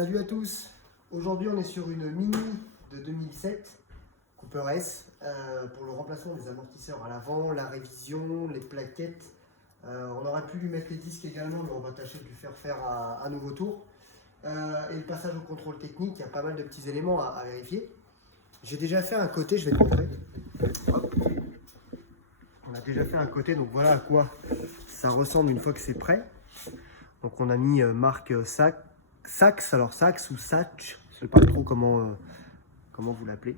Salut à tous. Aujourd'hui on est sur une Mini de 2007 Cooper S pour le remplacement des amortisseurs à l'avant, la révision, les plaquettes. On aurait pu lui mettre les disques également, mais on va tâcher de lui faire faire un nouveau tour. Et le passage au contrôle technique, il y a pas mal de petits éléments à vérifier. J'ai déjà fait un côté, je vais te montrer. Hop. On a déjà fait un côté, donc voilà à quoi ça ressemble une fois que c'est prêt. Donc on a mis marque Sachs, alors Sachs ou Sachs, je ne sais pas trop comment vous l'appelez.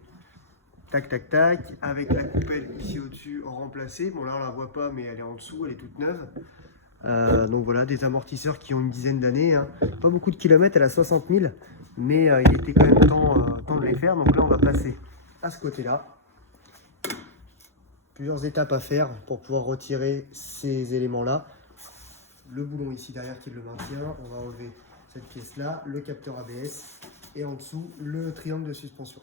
Tac, tac, tac, avec la coupelle ici au-dessus remplacée. Bon là on la voit pas, mais elle est en dessous, elle est toute neuve. Donc voilà, des amortisseurs qui ont une dizaine d'années, hein. Pas beaucoup de kilomètres, elle a 60 000, mais il était quand même temps de les faire. Donc là on va passer à ce côté-là. Plusieurs étapes à faire pour pouvoir retirer ces éléments-là. Le boulon ici derrière qui le maintient, on va enlever cette pièce-là, le capteur ABS et en dessous le triangle de suspension.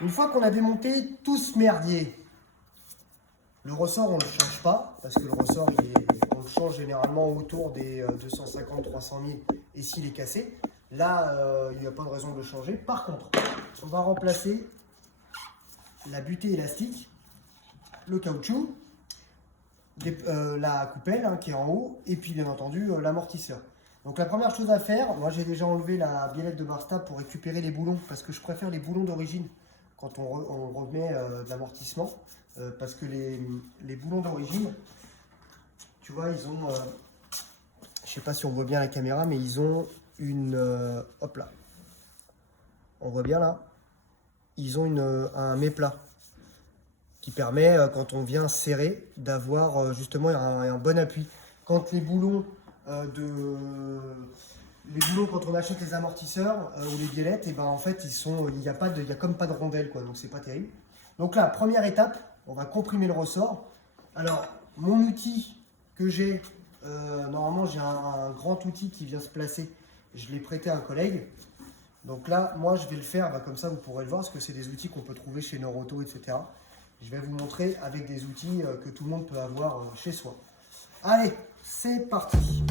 Une fois qu'on a démonté tout ce merdier, le ressort on ne le change pas parce que le ressort on le change généralement autour des 250-300 000 et s'il est cassé, là il n'y a pas de raison de le changer. Par contre, on va remplacer la butée élastique, le caoutchouc, la coupelle hein, qui est en haut et puis bien entendu l'amortisseur. Donc la première chose à faire, moi j'ai déjà enlevé la biellette de Barsta pour récupérer les boulons parce que je préfère les boulons d'origine quand on remet de l'amortissement parce que les boulons d'origine, tu vois, ils ont, je sais pas si on voit bien la caméra, mais ils ont une, hop là, on voit bien là, ils ont un méplat qui permet, quand on vient serrer, d'avoir justement un bon appui. Quand les boulons quand on achète les amortisseurs ou les biellettes, et ben en fait il y a comme pas de rondelle quoi, donc c'est pas terrible. Donc là, première étape, on va comprimer le ressort. Alors mon outil que j'ai, normalement j'ai un grand outil qui vient se placer, je l'ai prêté à un collègue. Donc là, moi je vais le faire, comme ça vous pourrez le voir, parce que c'est des outils qu'on peut trouver chez Noroto, etc. Je vais vous montrer avec des outils que tout le monde peut avoir chez soi. Allez, c'est parti.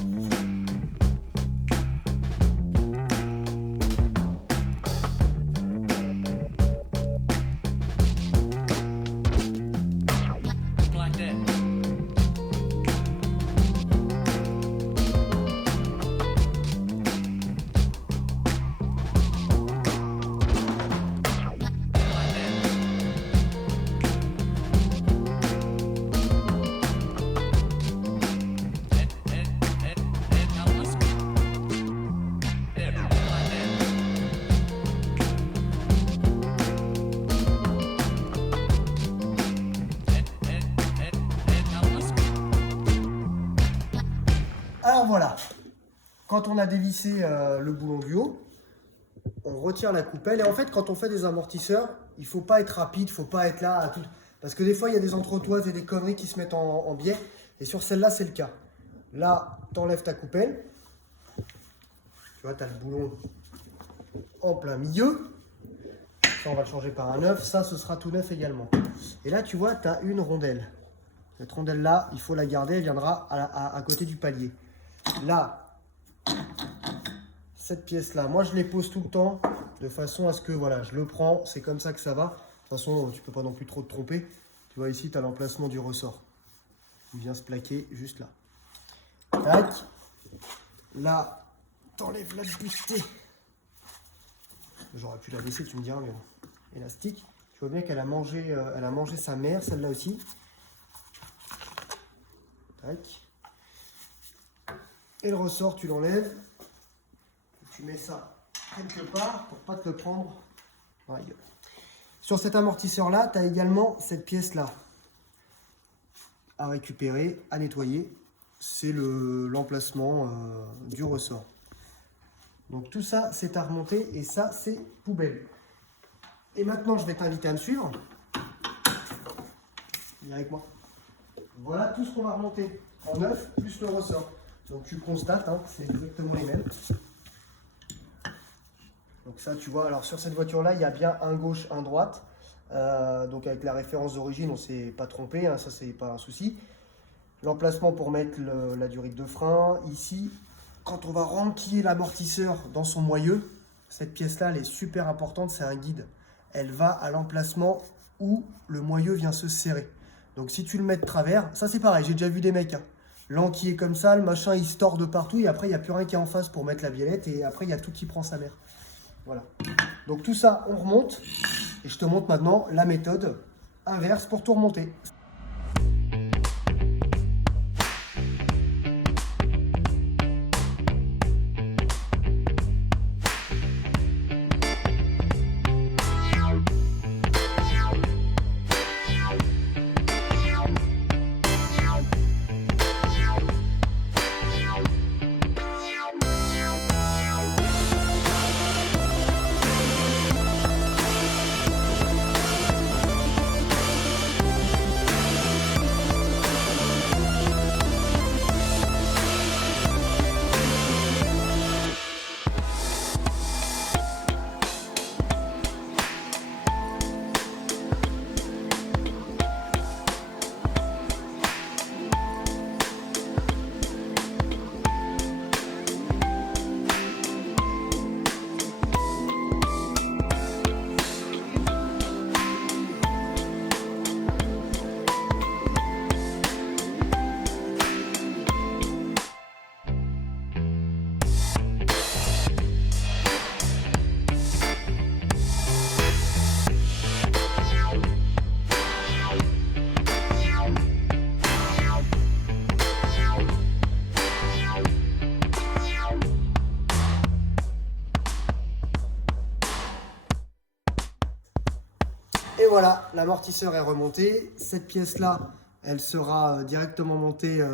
Alors voilà, quand on a dévissé le boulon du haut, on retire la coupelle. Et en fait, quand on fait des amortisseurs, il ne faut pas être rapide, il ne faut pas être là à tout. Parce que des fois, il y a des entretoises et des conneries qui se mettent en biais. Et sur celle-là, c'est le cas. Là, tu enlèves ta coupelle. Tu vois, tu as le boulon en plein milieu. Ça, on va le changer par un neuf. Ça, ce sera tout neuf également. Et là, tu vois, tu as une rondelle. Cette rondelle-là, il faut la garder. Elle viendra à côté du palier. Là, cette pièce-là. Moi, je les pose tout le temps de façon à ce que, voilà, je le prends, c'est comme ça que ça va. De toute façon, tu peux pas non plus trop te tromper. Tu vois, ici, tu as l'emplacement du ressort. Il vient se plaquer juste là. Tac. Là, t'enlèves la butée. J'aurais pu la laisser, tu me diras, mais bon. Élastique. Tu vois bien qu'elle a mangé sa mère, celle-là aussi. Tac. Et le ressort, tu l'enlèves. Tu mets ça quelque part pour pas te le prendre dans la gueule. Sur cet amortisseur-là, tu as également cette pièce-là à récupérer, à nettoyer. C'est l'emplacement du ressort. Donc tout ça, c'est à remonter et ça, c'est poubelle. Et maintenant, je vais t'inviter à me suivre. Viens avec moi. Voilà tout ce qu'on va remonter en neuf, plus le ressort. Donc tu constates, hein, c'est exactement les mêmes. Donc ça, tu vois, alors sur cette voiture-là, il y a bien un gauche, un droite. Donc avec la référence d'origine, on ne s'est pas trompé, hein, ça, c'est pas un souci. L'emplacement pour mettre la durite de frein. Ici, quand on va remplir l'amortisseur dans son moyeu, cette pièce-là, elle est super importante, c'est un guide. Elle va à l'emplacement où le moyeu vient se serrer. Donc si tu le mets de travers, ça c'est pareil, j'ai déjà vu des mecs. Hein. L'anquille est comme ça, le machin il se tord de partout et après il n'y a plus rien qui est en face pour mettre la biellette et après il y a tout qui prend sa mère. Voilà. Donc tout ça, on remonte et je te montre maintenant la méthode inverse pour tout remonter. Et voilà, l'amortisseur est remonté. Cette pièce-là, elle sera directement montée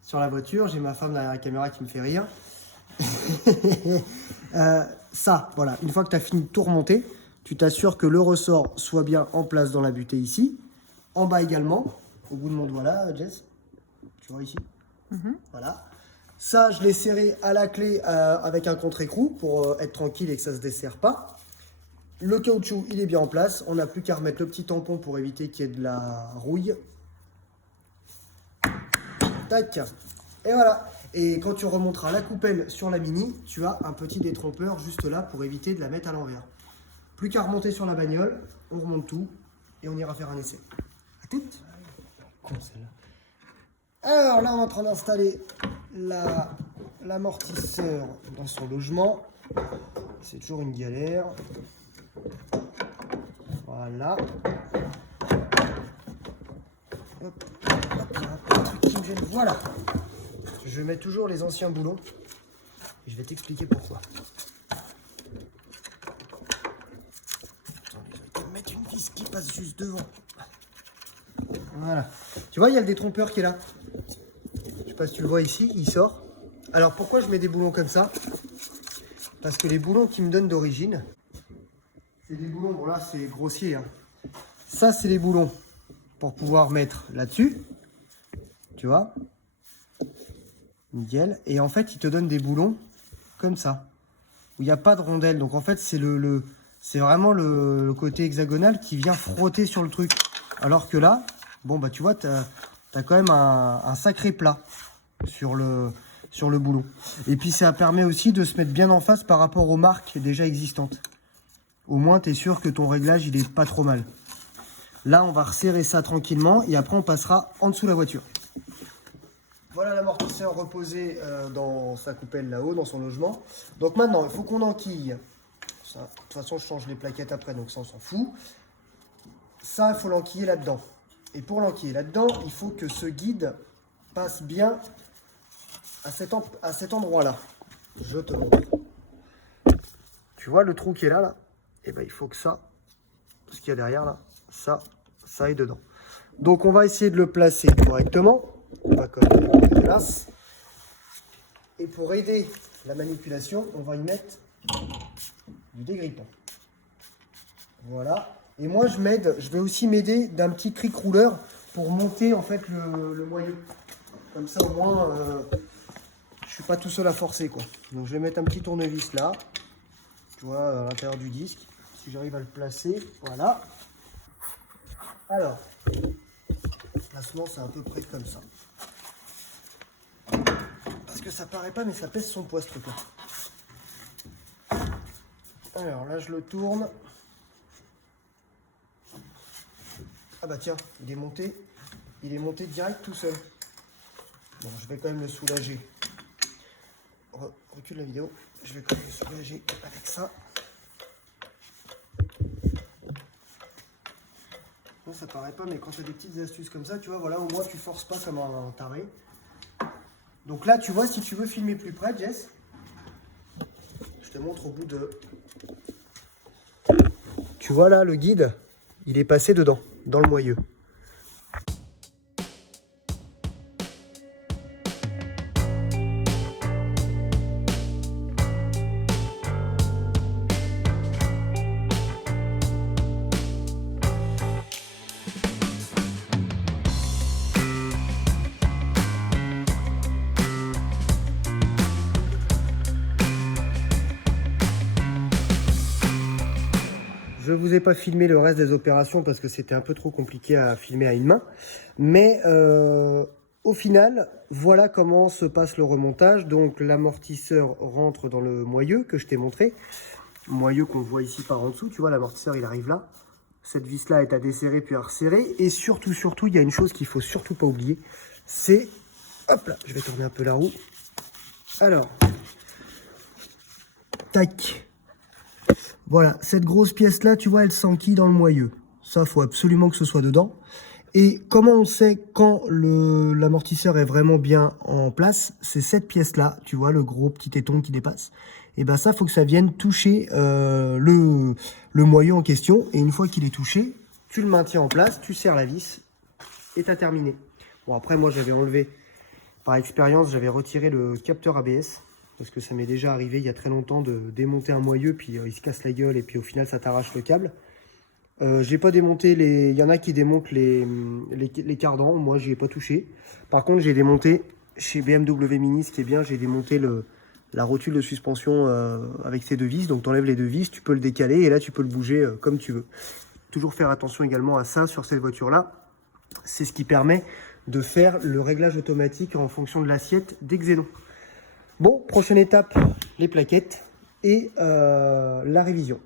sur la voiture. J'ai ma femme derrière la caméra qui me fait rire. Ça, voilà, une fois que tu as fini de tout remonter, tu t'assures que le ressort soit bien en place dans la butée ici. En bas également, au bout de mon doigt là, Jess. Tu vois ici. Voilà. Ça, je l'ai serré à la clé avec un contre-écrou pour être tranquille et que ça ne se desserre pas. Le caoutchouc, il est bien en place. On n'a plus qu'à remettre le petit tampon pour éviter qu'il y ait de la rouille. Tac. Et voilà. Et quand tu remonteras la coupelle sur la Mini, tu as un petit détrompeur juste là pour éviter de la mettre à l'envers. Plus qu'à remonter sur la bagnole, on remonte tout et on ira faire un essai. À toutes. Alors là, on est en train d'installer l'amortisseur dans son logement. C'est toujours une galère. Voilà. Hop, hop, il y a un truc qui me gêne. Voilà. Je mets toujours les anciens boulons. Et je vais t'expliquer pourquoi. Attendez, je vais mettre une vis qui passe juste devant. Voilà. Tu vois, il y a le détrompeur qui est là. Je sais pas si tu le vois ici, il sort. Alors pourquoi je mets des boulons comme ça? Parce que les boulons qui me donnent d'origine, c'est des boulons, bon là c'est grossier, hein. Ça c'est les boulons pour pouvoir mettre là-dessus, tu vois, nickel. Et en fait, ils te donnent des boulons comme ça, où il n'y a pas de rondelle. Donc en fait, c'est c'est vraiment le côté hexagonal qui vient frotter sur le truc. Alors que là, bon bah tu vois, t'as quand même un sacré plat sur sur le boulon. Et puis ça permet aussi de se mettre bien en face par rapport aux marques déjà existantes. Au moins, tu es sûr que ton réglage, il est pas trop mal. Là, on va resserrer ça tranquillement et après, on passera en dessous de la voiture. Voilà l'amortisseur reposé dans sa coupelle là-haut, dans son logement. Donc maintenant, il faut qu'on enquille. Ça, de toute façon, je change les plaquettes après, donc ça, on s'en fout. Ça, il faut l'enquiller là-dedans. Et pour l'enquiller là-dedans, il faut que ce guide passe bien à cet endroit-là. Je te montre. Tu vois le trou qui est là, là? Et ben, il faut que ça, ce qu'il y a derrière là, ça aille dedans. Donc on va essayer de le placer correctement, pas comme dégueulasse. Et pour aider la manipulation, on va y mettre du dégrippant. Voilà. Et moi je vais aussi m'aider d'un petit cric rouleur pour monter en fait le moyeu. Comme ça au moins je suis pas tout seul à forcer quoi. Donc je vais mettre un petit tournevis là, tu vois, à l'intérieur du disque. Si j'arrive à le placer, voilà. Alors, le placement c'est à peu près comme ça. Parce que ça paraît pas, mais ça pèse son poids ce truc là. Alors là je le tourne. Ah bah tiens, il est monté direct tout seul. Bon, je vais quand même le soulager. Recule la vidéo. Je vais quand même le soulager avec ça. Bon, ça paraît pas, mais quand tu as des petites astuces comme ça, tu vois, voilà, au moins tu forces pas comme un taré. Donc là, tu vois, si tu veux filmer plus près, Jess, je te montre au bout de... Tu vois là, le guide, il est passé dedans, dans le moyeu. Je ne vous ai pas filmé le reste des opérations parce que c'était un peu trop compliqué à filmer à une main. Mais au final, voilà comment se passe le remontage. Donc l'amortisseur rentre dans le moyeu que je t'ai montré. Moyeu qu'on voit ici par en dessous. Tu vois, l'amortisseur, il arrive là. Cette vis-là est à desserrer puis à resserrer. Et surtout, il y a une chose qu'il ne faut surtout pas oublier. C'est... Hop là, je vais tourner un peu la roue. Alors, tac. Voilà, cette grosse pièce-là, tu vois, elle s'enquille dans le moyeu. Ça, il faut absolument que ce soit dedans. Et comment on sait quand l'amortisseur est vraiment bien en place? C'est cette pièce-là, tu vois, le gros petit téton qui dépasse. Et bien ça, il faut que ça vienne toucher le moyeu en question. Et une fois qu'il est touché, tu le maintiens en place, tu serres la vis et tu as terminé. Bon, après, moi, j'avais enlevé, par expérience, j'avais retiré le capteur ABS. Parce que ça m'est déjà arrivé il y a très longtemps de démonter un moyeu, puis il se casse la gueule et puis au final ça t'arrache le câble. J'ai pas démonté les... Il y en a qui démontent les cardans, moi j'y ai pas touché. Par contre j'ai démonté chez BMW Mini, ce qui est bien, j'ai démonté la rotule de suspension avec ces deux vis. Donc tu enlèves les deux vis, tu peux le décaler et là tu peux le bouger comme tu veux. Toujours faire attention également à ça sur cette voiture-là. C'est ce qui permet de faire le réglage automatique en fonction de l'assiette des xénons. Bon, prochaine étape, les plaquettes et la révision.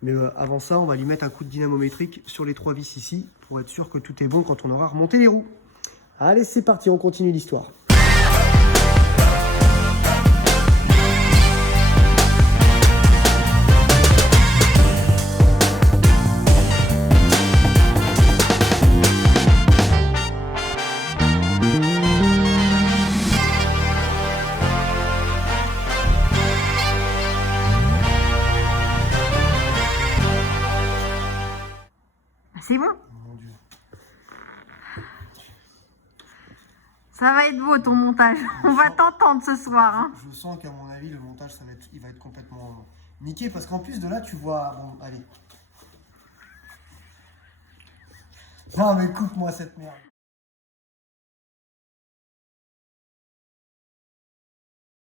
Mais avant ça, on va lui mettre un coup de dynamométrique sur les 3 vis ici pour être sûr que tout est bon quand on aura remonté les roues. Allez, c'est parti, on continue l'histoire. C'est bon? Mon Dieu. Ça va être beau ton montage. On va t'entendre ce soir. Hein. Je sens qu'à mon avis, le montage, il va être complètement niqué. Parce qu'en plus de là, tu vois... Bon, allez. Non, mais coupe-moi cette merde.